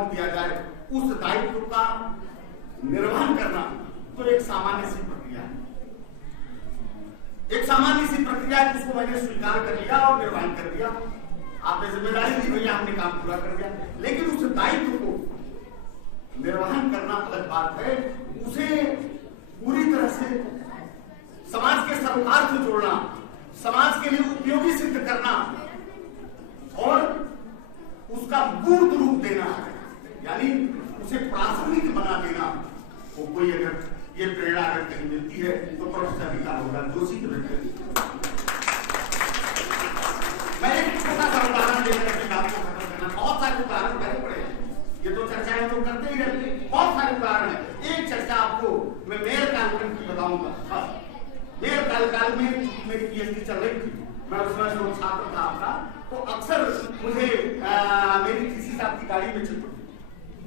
सौंप दिया जाए, उस दायित्व का निर्वहन करना तो एक सामान्य सी प्रक्रिया है, एक सामान्य सी प्रक्रिया है, उसको मैंने स्वीकार कर लिया और निर्वहन कर दिया। आपने जिम्मेदारी दी भैया, हमने काम पूरा कर दिया। लेकिन उस दायित्व को निर्वहन करना अलग बात है, उसे पूरी तरह से समाज के सरोकार से जोड़ना, समाज के लिए उपयोगी सिद्ध करना और उसका मूर्त रूप देना है, यानी उसे प्रासंगिक बना देना। वो कोई अगर ये प्रेरणा अगर कहीं मिलती है तो प्रोफेसर विकास जोशी के व्यक्ति। मैं एक छोटा सा उदाहरण देकर अपनी बात को खत्म करना, बहुत सारे उदाहरण भरे पड़े हैं, ये तो चर्चाएं तो करते ही रहते हैं, बहुत सारे उदाहरण है। एक चर्चा आपको मैं मेयर कालखंड की बताऊंगा। मेयर काल में मेरी पीएचडी चल रही थी, मैं उसमें जो छात्र था आपका, तो अक्सर मुझे मेरी किसी साहब की गाड़ी में चल पड़ी,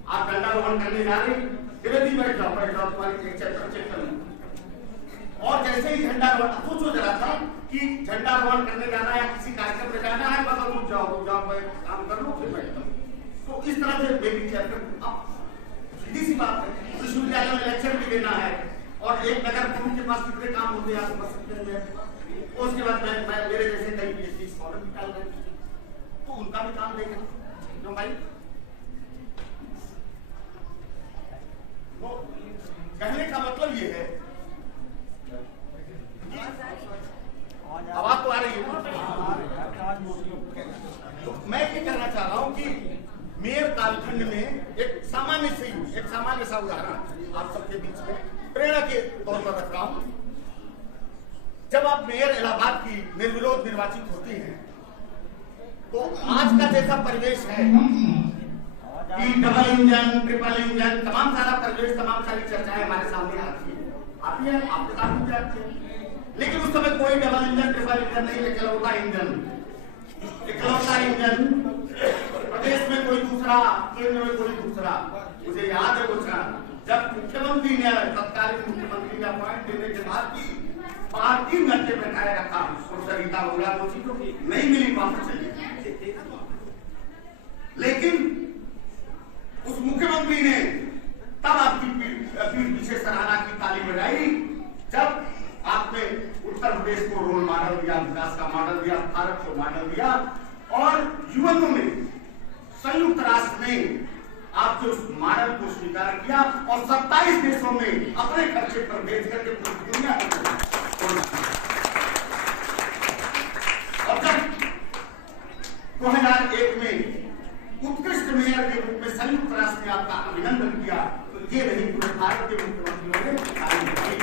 आप झंडारोहण करने जा रहे, दी बैठ जाओ तुम्हारी एक चैप्टर चेक कर लूं। और जैसे ही झंडारोहण, सोचो जरा था कि झंडारोहण करने जाना या किसी कार्यक्रम में जाना है, बस रुक जाओ मैं काम कर लूं फिर बैठता हूं। तो इस तरह से मेरी चैप्टर, अब सीधी सी बात है, विश्वविद्यालय में लेक्चर भी देना है और एक नगर प्रमुख के पास कितने काम होते हैं आप समझ सकते हैं। उसके बाद मैं मेरे जैसे कई पीएचडी स्कॉलर निकाल रहे थे, तो उनका भी काम देखें क्यों भाई। तो कहने का मतलब ये है, आवाज तो आ रही है। तो मैं ये कहना चाह रहा हूं कि मेयर कालखंड में एक सामान्य सा उदाहरण आप सबके बीच में प्रेरणा के तौर पर रख रहा हूं। जब आप मेयर इलाहाबाद की निर्विरोध निर्वाचित होती हैं, तो आज का जैसा परिवेश है कि डबल इंजन, ट्रिपल इंजन, तमाम सारा परिवेश, तमाम सारी चर्चाएं हमारे सामने आती है, आपके सामने भी आती है। लेकिन उस समय कोई डबल इंजन, ट्रिपल इंजन नहीं, इकलौता इंजन, प्रदेश में कोई दूसरा, केंद्र में कोई दूसरा। मुझे याद है कुछ, जब मुख्यमंत्री ने, तत्कालीन मुख्यमंत्री ने अपॉइंट देने के बाद भी 3 घंटे बैठाया रखा, प्रोफेसर रीता बहुगुणा जोशी को नहीं मिली, वापस चली। लेकिन उस मुख्यमंत्री ने तब आपकी पीछे सराहना की, ताली बजाई, जब आपने उत्तर प्रदेश को रोल मॉडल दिया, विकास का मॉडल दिया, भारत को मॉडल दिया, और यूएनओ में संयुक्त राष्ट्र ने आपके उस मॉडल को स्वीकार किया और 27 देशों में अपने खर्चे पर भेज करके पूरी दुनिया को। और जब 2001 में उत्कृष्ट मेयर के रूप में संयुक्त राष्ट्र ने आपका अभिनंदन किया, तो ये नहीं पूरे भारत के मुख्यमंत्रियों ने ताली बजाई।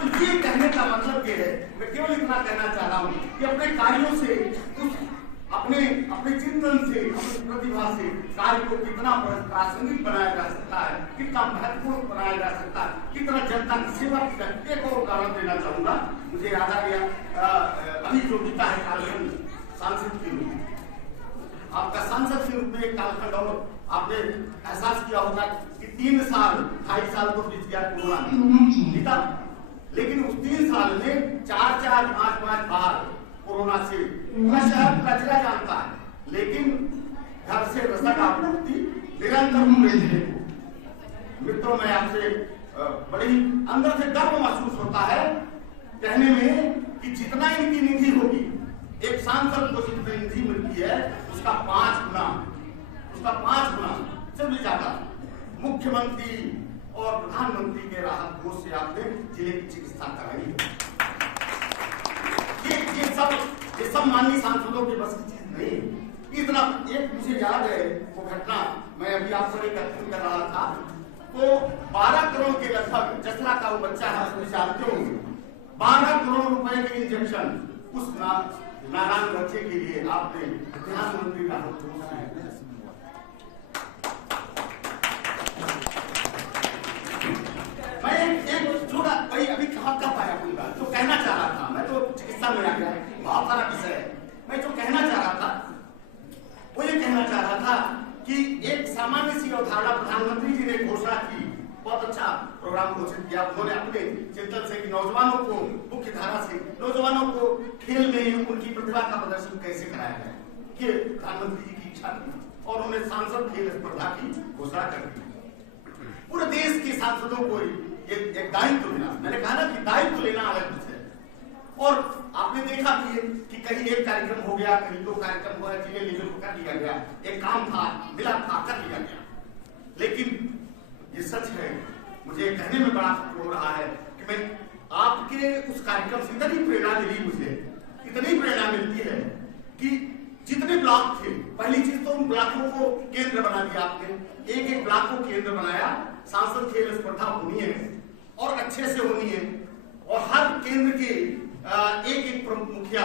तो ये कहने का मतलब ये है, मैं केवल इतना कहना चाह रहा हूं कि अपने कार्यों से, अपने चिंतन से, अपनी प्रतिभा से कार्य को कितना प्रासंगिक बनाया जा सकता है, कितना महत्वपूर्ण बनाया जा सकता है, कितना जनता की सेवा की सकती है। एक और उदाहरण देना चाहूंगा, मुझे याद आ गया, अभी जो बीता है कालखंड सांसद के रूप में, आपका सांसद के रूप में एक कालखंड, और आपने एहसास किया होगा कि 3 साल 2.5 साल तो बीत गया कोरोना बीता, लेकिन उस 3 साल में 4 5 बार कोरोना से शहर कचरा जानता है, लेकिन घर से रसद आपूर्ति निरंतर हुए थे। मित्रों, मैं आपसे बड़ी अंदर से गर्व महसूस होता है कहने में कि जितना इनकी निधि होगी, एक सांसद को जितनी निधि मिलती है उसका 5 गुना से भी ज्यादा मुख्यमंत्री और प्रधानमंत्री के राहत कोष से आपने जिले की चिकित्सा कराई है। ये सब माननीय सांसदों के बस की चीज नहीं। इतना एक मुझे याद है वो घटना, मैं अभी आपको एकत्रित कर रहा था, तो 12 करोड़ के लगभग जसरा का वो बच्चा है, आप जानते होंगे, 12 करोड़ रुपए के इंजेक्शन उस नारायण बच्चे के लिए आपने प्रधानमंत्री राहत कोष से। मैं एक छोटा अभी कहा पाया पूरा जो कहना चाह रहा था, मैं तो चिकित्सा में आ गया, बहुत सारा विषय है। मैं जो कहना चाह रहा था वो ये कहना चाह रहा था कि एक सामान्य सी अवधारणा प्रधानमंत्री जी ने घोषणा की, बहुत अच्छा प्रोग्राम घोषित किया उन्होंने अपने चिंतन से कि नौजवानों को मुख्य धारा से, नौजवानों को खेल में उनकी प्रतिभा का प्रदर्शन कैसे कराया जाए, ये प्रधानमंत्री जी की इच्छा थी और उन्होंने सांसद खेल स्पर्धा की घोषणा कर दी। पूरे देश के सांसदों को एक दायित्व मिला। मैंने कहा ना कि दायित्व लेना अलग विषय है। और आपने देखा कि कहीं एक कार्यक्रम हो गया, कहीं दो कार्यक्रम हुआ, जिले लेवल पर कर लिया गया, एक काम था, मिला था, कर लिया गया। लेकिन ये सच है, मुझे कहने में बड़ा खुश हो रहा है कि मैं आपके उस कार्यक्रम से इतनी प्रेरणा मिली, मुझे इतनी प्रेरणा मिलती है कि जितने ब्लॉक थे, पहली चीज तो उन ब्लॉकों को केंद्र बना दिया आपने, एक एक ब्लॉक को केंद्र बनाया। सांसद खेल स्पर्धा होनी है और अच्छे से होनी है, और हर केंद्र के एक एक प्रमुख मुखिया,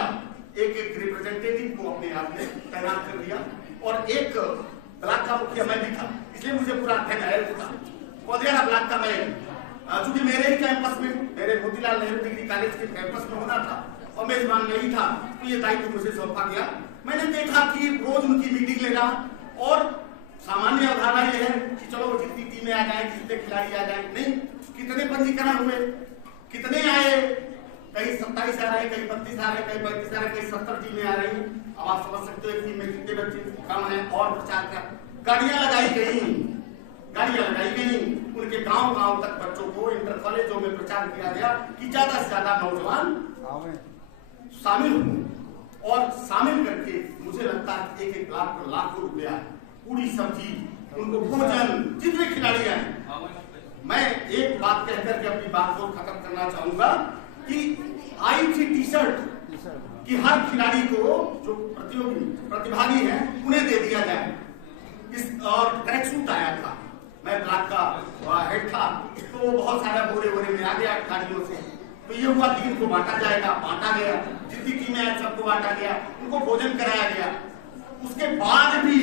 एक एक रिप्रेजेंटेटिव को अपने आप में तैनात कर दिया, और एक ब्लॉक का मुखिया मैं भी था, इसलिए मुझे पूरा अध्ययन था। कोदियारा ब्लॉक का मैं, चूंकि मेरे ही कैंपस में, मेरे मोतीलाल नेहरू डिग्री कॉलेज के कैंपस में होना था और मेजबान नहीं था, तो ये दायित्व मुझे सौंपा गया। मैंने देखा कि रोज उनकी मीटिंग लेना, और सामान्य अवधारणा ये है कि चलो जितनी टीमें आ जाए, जितने खिलाड़ी आ जाए, नहीं, कितने पंजीकरण हुए, कितने आए, कहीं 27 आ रहे, कहीं 32 आ रहे, कहीं 35 आ रहे, कहीं 70 टीमें आ रही। अब आप समझ सकते हो एक टीम में कितने बच्चे कम है, और प्रचार कर गाड़ियां लगाई गई, उनके गांव तक बच्चों को इंटर कॉलेजों में प्रचार किया गया कि ज्यादा से ज्यादा नौजवान शामिल हों, और शामिल करके मुझे लगता है एक ब्लॉक पर लाखों रुपया, पूरी सब्जी, उनको भोजन, जितने खिलाड़ी हैं। मैं एक बात कहकर के अपनी बात को खत्म करना चाहूंगा कि आई थी टी शर्ट कि हर खिलाड़ी को, जो प्रतिभागी हैं, उन्हें दे दिया जाए। और ट्रैक सूट आया था, मैं ब्लॉक का हेड था, तो बहुत सारा बोरे में आ गया खिलाड़ियों से। तो ये हुआ कि इनको बांटा जाएगा, बांटा गया, जितनी टीमें आई सबको बांटा गया, उनको भोजन कराया गया। उसके बाद भी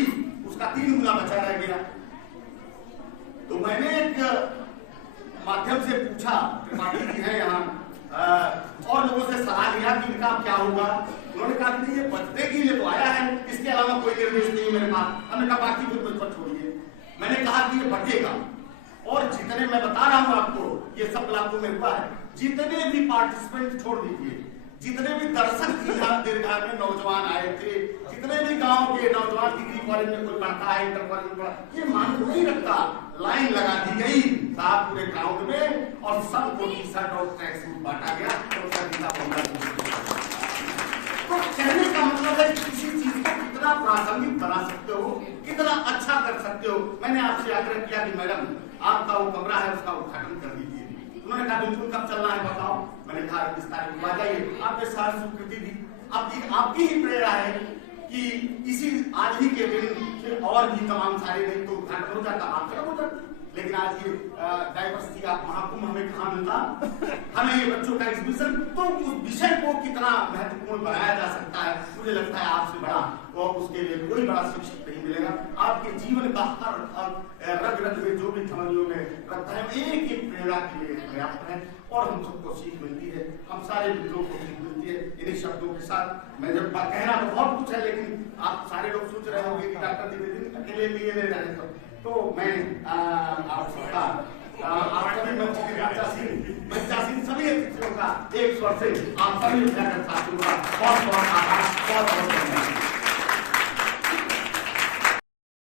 उसका 3 गुना बचा रह गया। तो मैंने एक माध्यम से पूछा, पार्टी की है यहाँ, और लोगों से सलाह लिया कि इनका क्या होगा। उन्होंने कहा कि ये बचने के लिए तो आया है, इसके अलावा कोई निर्देश नहीं मेरे पास। हमने कहा बाकी को कुछ पर छोड़िए। मैंने कहा कि ये बटेगा, और जितने मैं बता रहा हूं आपको, ये सब ब्लॉकों में हुआ है। जितने भी पार्टिसिपेंट छोड़ दीजिए, जितने भी दर्शक दीर्घा में नौजवान आए थे, जितने भी गांव के नौजवान डिग्री कॉलेज में कोई पढ़ता है, इंटर कॉलेज में पढ़ता, ये मांग नहीं रखता। लाइन लगा दी गई साहब पूरे ग्राउंड में, और सबको टी शर्ट और ट्रैक सूट बांटा गया। तो कहने का मतलब है किसी चीज को कितना प्रासंगिक बना सकते हो, कितना अच्छा कर सकते हो। मैंने आपसे आग्रह किया कि मैडम आपका वो कमरा है, उसका उद्घाटन कर दीजिए। उन्होंने कहा बिल्कुल, कब चलना है बताओ। मैंने कहा इस तारीख को आ जाइए। आपने सारी स्वीकृति दी। अब आपकी ही प्रेरणा है कि इसी आज ही के दिन और भी तमाम सारे नहीं तो उद्घाटन हो जाता, आप हो जाता। लेकिन आज ये डाइवर्सिटी का महाकुंभ हमें कहाँ मिलता, हमें ये बच्चों का एग्जीबिशन, तो उस विषय को कितना महत्वपूर्ण बनाया जा सकता है, मुझे लगता है आपसे बड़ा और उसके लिए कोई बड़ा शिक्षक नहीं मिलेगा। आपके जीवन का हर रग रग में जो भी धमनियों में रखता है, एक एक प्रेरणा के लिए पर्याप्त है, और हम सबको सीख मिलती है, हम सारे मित्रों को सीख मिलती है। इन्हीं शब्दों के साथ मैं जब कहना तो बहुत कुछ है, लेकिन आप सारे लोग सोच रहे होंगे कि डॉक्टर द्विवेदी अकेले लिए ले रहे, तो मैं आप सबका आप सभी बच्चा सिंह सभी अतिथियों का एक स्वर से आप सभी साथियों का बहुत बहुत आभार, बहुत बहुत धन्यवाद।